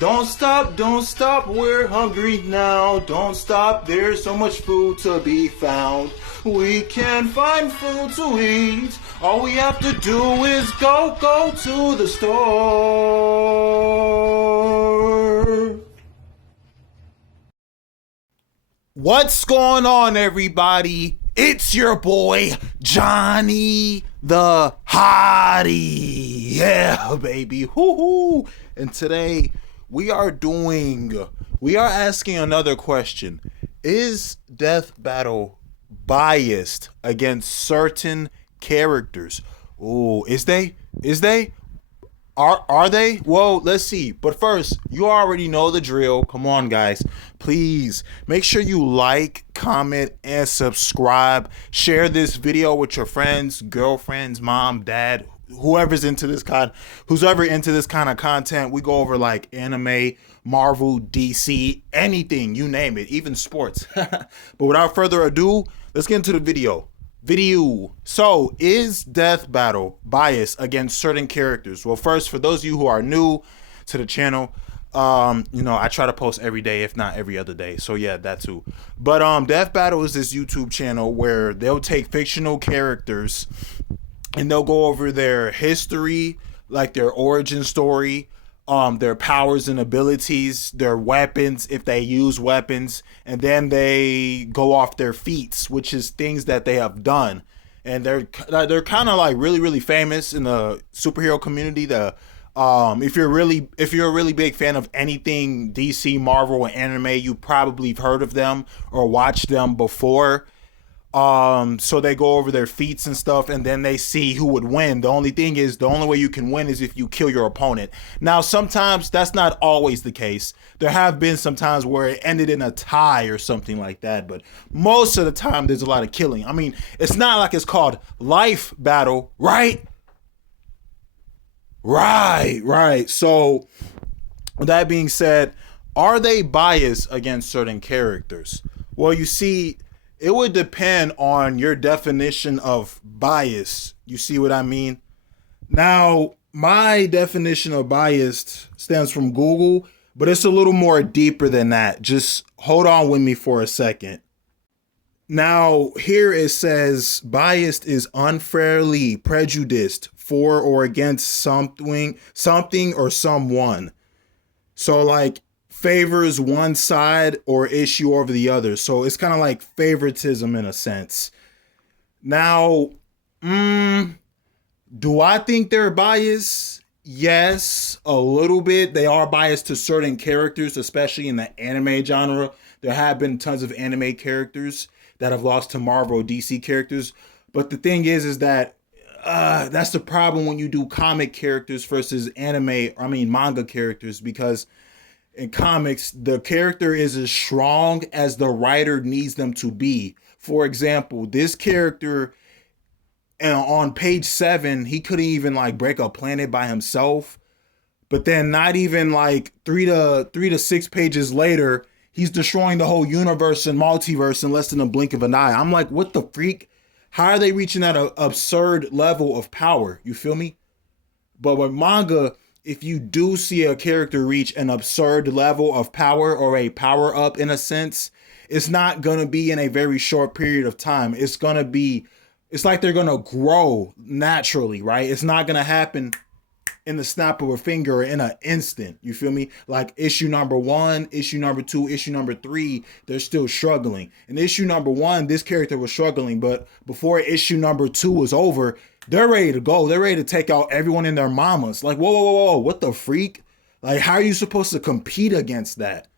don't stop, we're hungry now. Don't stop, there's so much food to be found. We can find food to eat. All we have to do is go to the store. What's going on, everybody? It's your boy, Johnny the Hottie. Yeah, baby. Woohoo. And today we are asking another question. Is Death Battle biased against certain characters? Oh, is they? Are they? Well, let's see. But first, you already know the drill. Come on, guys. Please make sure you like, comment, and subscribe. Share this video with your friends, girlfriends, mom, dad, whoever's into this kind of content. We go over like anime, Marvel, DC, anything, you name it, even sports. But without further ado, let's get into the video. So, is Death Battle biased against certain characters? Well, first, for those of you who are new to the channel, I try to post every day, if not every other day. So yeah, that too. But Death Battle is this YouTube channel where they'll take fictional characters and they'll go over their history, like their origin story, their powers and abilities, their weapons, if they use weapons, and then they go off their feats, which is things that they have done. And they're kind of like really famous in the superhero community. If you're a really big fan of anything DC, Marvel, and anime, you probably have heard of them or watched them before. So they go over their feats and stuff, and then they see who would win. The only thing is, the only way you can win is if you kill your opponent. Now, sometimes that's not always the case. There have been some times where it ended in a tie or something like that, but most of the time there's a lot of killing. I mean, it's not like it's called Life Battle, right? Right. So, with that being said, are they biased against certain characters? Well, you see, it would depend on your definition of bias. You see what I mean? Now, my definition of biased stems from Google, but it's a little more deeper than that. Just hold on with me for a second. Now, here it says biased is unfairly prejudiced for or against something or someone. So like favors one side or issue over the other. So it's kind of like favoritism in a sense. Now, do I think they're biased? Yes, a little bit. They are biased to certain characters, especially in the anime genre. There have been tons of anime characters that have lost to Marvel or DC characters. But the thing is that that's the problem when you do comic characters versus manga characters, because in comics, the character is as strong as the writer needs them to be. For example, this character on page 7, he couldn't even like break a planet by himself. But then not even like 3 to 6 pages later, he's destroying the whole universe and multiverse in less than a blink of an eye. I'm like, what the freak? How are they reaching that absurd level of power? You feel me? But with manga, if you do see a character reach an absurd level of power or a power up in a sense, it's not going to be in a very short period of time. It's like they're going to grow naturally, right? It's not going to happen in the snap of a finger in an instant. You feel me? Like issue number 1, issue number 2, issue number 3, they're still struggling. In issue number 1, this character was struggling, but before issue number 2 was over, they're ready to go. They're ready to take out everyone in their mamas. Like, whoa, what the freak? Like, how are you supposed to compete against that?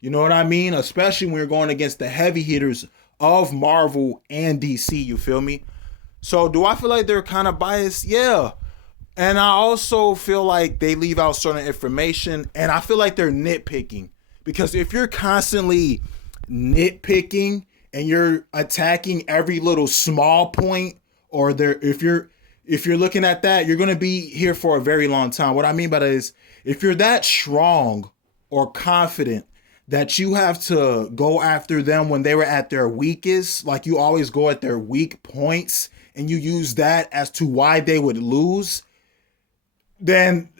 You know what I mean? Especially when you're going against the heavy hitters of Marvel and DC, you feel me? So do I feel like they're kind of biased? Yeah. And I also feel like they leave out certain information, and I feel like they're nitpicking, because if you're constantly nitpicking and you're attacking every little small point, or if you're looking at that, you're going to be here for a very long time. What I mean by that is, if you're that strong or confident that you have to go after them when they were at their weakest, like you always go at their weak points and you use that as to why they would lose, then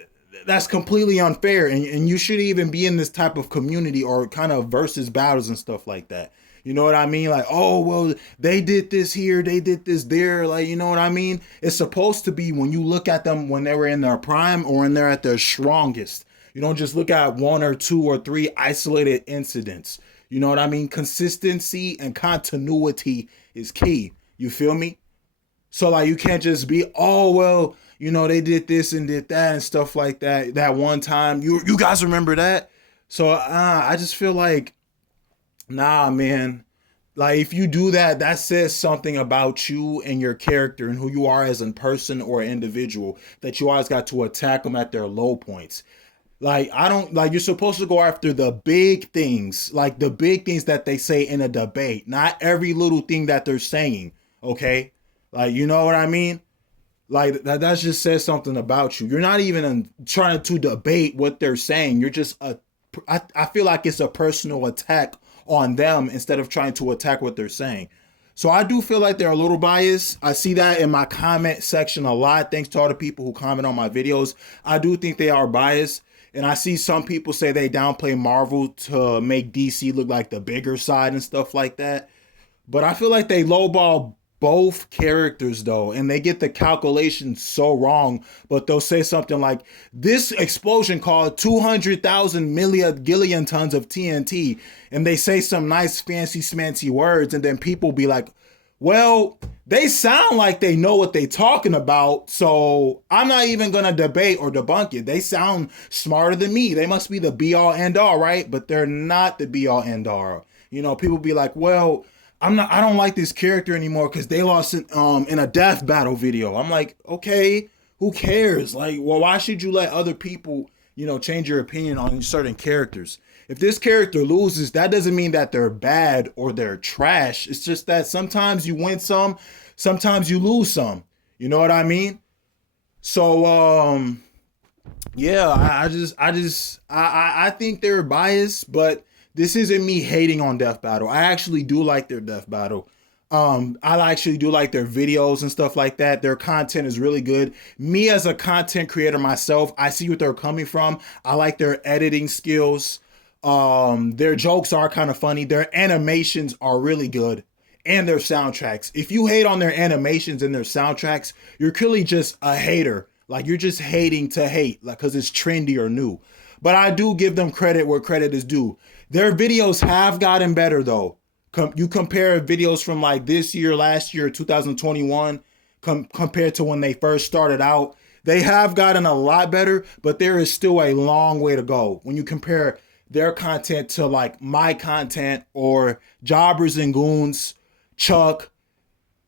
that's completely unfair, and you shouldn't even be in this type of community or kind of versus battles and stuff like that. You know what I mean? Like, oh well, they did this here, they did this there. Like, you know what I mean? It's supposed to be when you look at them when they were in their prime or when they're at their strongest. You don't just look at one or two or three isolated incidents. You know what I mean? Consistency and continuity is key. You feel me? So like you can't just be, oh well, you know, they did this and did that and stuff like that. That one time. You guys remember that? So I just feel like, nah, man. Like if you do that, that says something about you and your character and who you are as a person or an individual, that you always got to attack them at their low points. Like I don't like, you're supposed to go after the big things, like the big things that they say in a debate, not every little thing that they're saying. Okay, like you know what I mean? Like that just says something about you. You're not even trying to debate what they're saying. You're just I feel like it's a personal attack on them instead of trying to attack what they're saying. So I do feel like they're a little biased. I see that in my comment section a lot. Thanks to all the people who comment on my videos. I do think they are biased. And I see some people say they downplay Marvel to make DC look like the bigger side and stuff like that. But I feel like they lowball both characters though, and they get the calculations so wrong. But they'll say something like, this explosion caused 200,000 gillion tons of TNT. And they say some nice fancy smancy words, and then people be like, well, they sound like they know what they talking about, so I'm not even gonna debate or debunk it. They sound smarter than me. They must be the be all end all, right? But they're not the be all end all. You know, people be like, well, I don't like this character anymore because they lost in a death battle video. I'm like, okay, who cares? Like, well, why should you let other people, you know, change your opinion on certain characters? If this character loses, that doesn't mean that they're bad or they're trash. It's just that sometimes you win some, sometimes you lose some. You know what I mean? So yeah, I think they're biased, but this isn't me hating on Death Battle. I actually do like their Death Battle. I actually do like their videos and stuff like that. Their content is really good. Me as a content creator myself, I see what they're coming from. I like their editing skills. Their jokes are kind of funny. Their animations are really good. And their soundtracks. If you hate on their animations and their soundtracks, you're clearly just a hater. Like you're just hating to hate, like because it's trendy or new. But I do give them credit where credit is due. Their videos have gotten better though. You compare videos from like this year, last year, 2021, compared to when they first started out. They have gotten a lot better, but there is still a long way to go. When you compare their content to like my content or Jobbers and Goons, Chuck,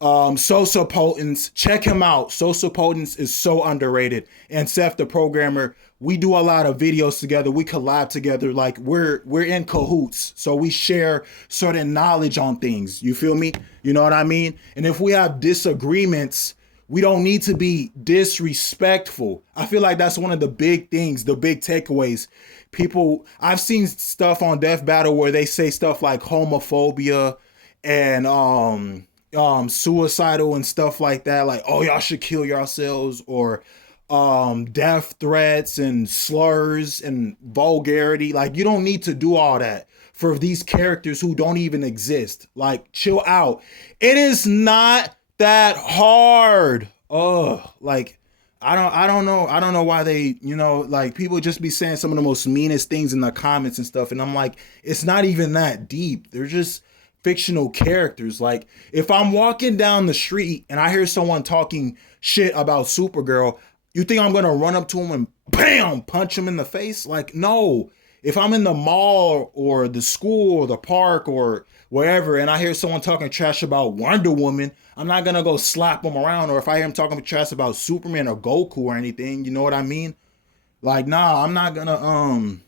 Sosa Potence, check him out. Sosa Potence is so underrated. And Seth the programmer, we do a lot of videos together. We collab together. Like we're in cahoots. So we share certain knowledge on things. You feel me? You know what I mean? And if we have disagreements, we don't need to be disrespectful. I feel like that's one of the big things, the big takeaways. People, I've seen stuff on Death Battle where they say stuff like homophobia and suicidal and stuff like that, like, oh, y'all should kill yourselves, or death threats and slurs and vulgarity. Like, you don't need to do all that for these characters who don't even exist. Like, chill out. It is not that hard. Like, I don't know why they, you know, like people just be saying some of the most meanest things in the comments and stuff, and I'm like, it's not even that deep. They're just fictional characters. Like if I'm walking down the street and I hear someone talking shit about Supergirl, you think I'm gonna run up to him and bam, punch him in the face? Like, no. If I'm in the mall or the school or the park or wherever and I hear someone talking trash about Wonder Woman, I'm not gonna go slap them around. Or if I hear him talking trash about Superman or Goku or anything, you know what I mean? Like, nah, I'm not gonna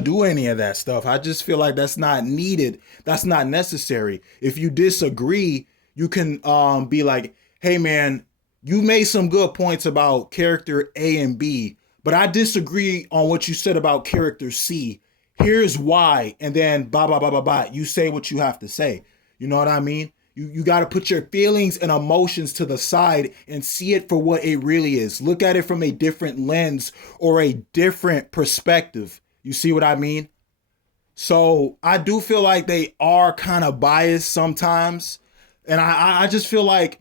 do any of that stuff. I just feel like that's not needed. That's not necessary. If you disagree, you can be like, hey man, you made some good points about character A and B, but I disagree on what you said about character C. Here's why. And then blah, blah, blah, blah, blah. You say what you have to say. You know what I mean? You got to put your feelings and emotions to the side and see it for what it really is. Look at it from a different lens or a different perspective. You see what I mean? So I do feel like they are kind of biased sometimes. And I just feel like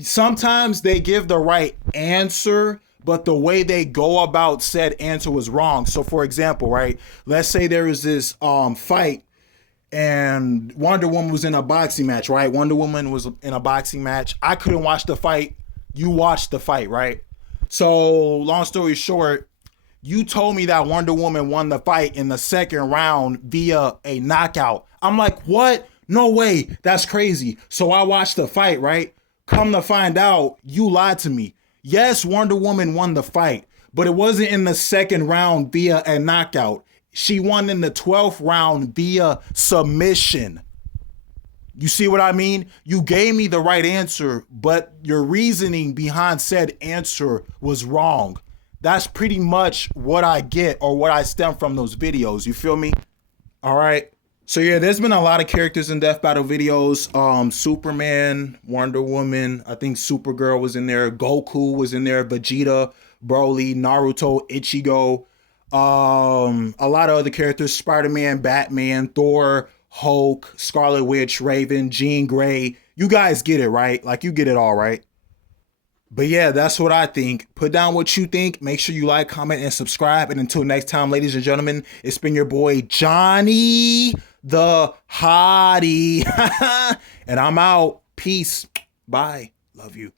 sometimes they give the right answer, but the way they go about said answer was wrong. So for example, right, let's say there is this fight and Wonder Woman was in a boxing match, right? Wonder Woman was in a boxing match. I couldn't watch the fight. You watched the fight, right? So long story short, you told me that Wonder Woman won the fight in the second round via a knockout. I'm like, what? No way. That's crazy. So I watched the fight, right? Come to find out, you lied to me. Yes, Wonder Woman won the fight, but it wasn't in the second round via a knockout. She won in the 12th round via submission. You see what I mean? You gave me the right answer, but your reasoning behind said answer was wrong. That's pretty much what I get or what I stem from those videos. You feel me? All right. So yeah, there's been a lot of characters in Death Battle videos. Superman, Wonder Woman, I think Supergirl was in there, Goku was in there, Vegeta, Broly, Naruto, Ichigo, a lot of other characters, Spider-Man, Batman, Thor, Hulk, Scarlet Witch, Raven, Jean Grey. You guys get it, right? Like you get it all, right? But yeah, that's what I think. Put down what you think. Make sure you like, comment, and subscribe. And until next time, ladies and gentlemen, it's been your boy, Johnny the Hottie. And I'm out. Peace. Bye. Love you.